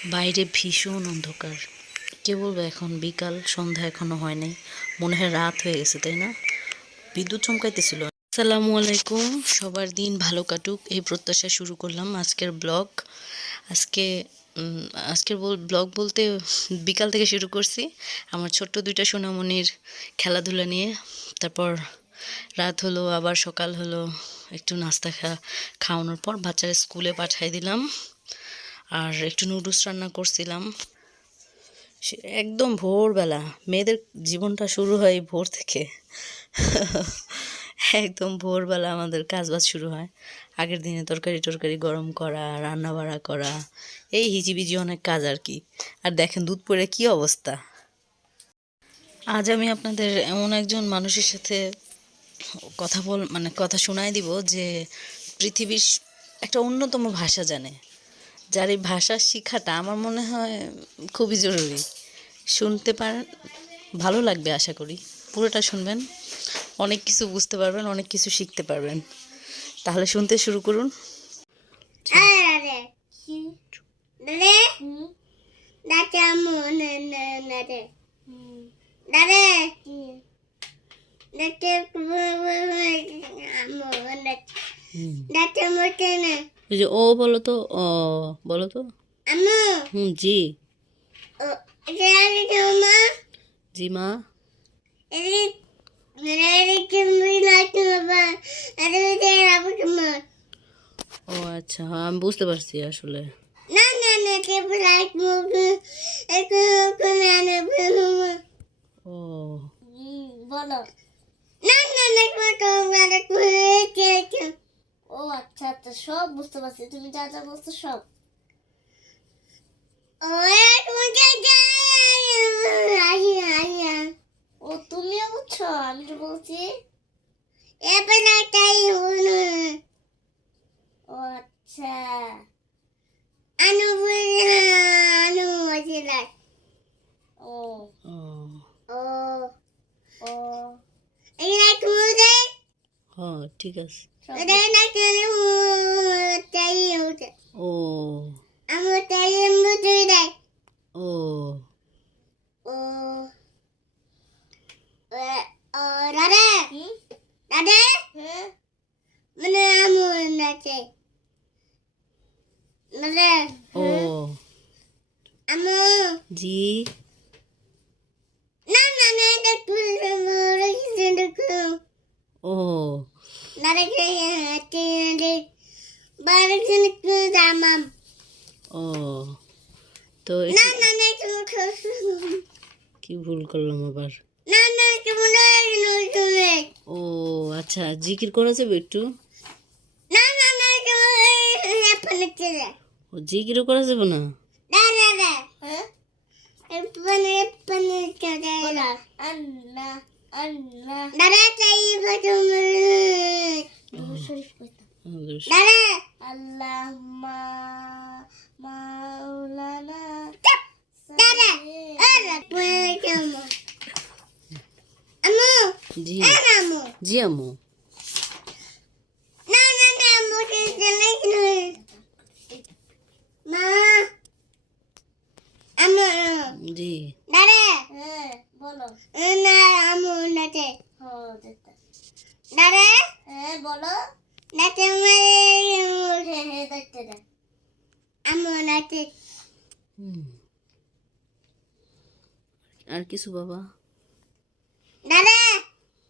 বাইরে ভীষণ অন্ধকার। কে বলবো এখন বিকাল, সন্ধ্যা এখনো হয় নাই, মনে হয় রাত হয়ে গেছে, তাই না? বিদ্যুৎ চমকাইতেছিল। আসসালামু আলাইকুম, সবার দিন ভালো কাটুক এই প্রত্যাশা শুরু করলাম আজকের ব্লগ। আজকে আজকের ব্লগ বলতে বিকাল থেকে শুরু করছি আমার ছোট্ট দুইটা সোনামণির খেলাধুলা নিয়ে। তারপর রাত হলো, আবার সকাল হলো, একটু নাস্তা খাওয়ানোর পর বাচ্চারা স্কুলে পাঠিয়ে দিলাম। আর একটু নুডলস রান্না করছিলাম। একদম ভোরবেলা, মেয়েদের জীবনটা শুরু হয় ভোর থেকে। একদম ভোরবেলা আমাদের কাজবাজ শুরু হয়। আগের দিনে তরকারি গরম করা, রান্না বাড়া করা, এই হিজিবিজি অনেক কাজ আর কি। আর দেখেন দুধ পড়ে কি অবস্থা। আজ আমি আপনাদের এমন একজন মানুষের সাথে কথা শোনায় দিব যে পৃথিবীর একটা অন্যতম ভাষা জানে, যার এই ভাষা শিক্ষাটা আমার মনে হয় খুবই জরুরি। শুনতে পারেন, ভালো লাগবে আশা করি। পুরোটা শুনবেন, অনেক কিছু বুঝতে পারবেন, অনেক কিছু শিখতে পারবেন। তাহলে শুনতে শুরু করুন। ওই যে ও বলো তো, ও বলো তো। জি জি মা। ও আচ্ছা, আমি বুঝতে পারছি আসলে। ও বলো। ও আচ্ছা আচ্ছা, সব বুঝতে পারছি, তুমি যা যা বলছো সব। ও তুমিও বুঝছো, আমি তো বলছি। ও আচ্ছা। ও ও ও হ্যাঁ, ঠিক আছে। ও ও ও জি ও ও তো কি ভুল করলাম আবার? ও আচ্ছা, জিকির করা যাবে একটু? ও জিকিরও করা যাবে না? জি জি আম্মু। জি বলো। বলো। আর কিছু বাবা?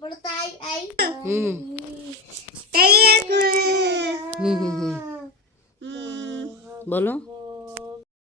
বলো তাই আই। হুম হুম হুম হুম বলো।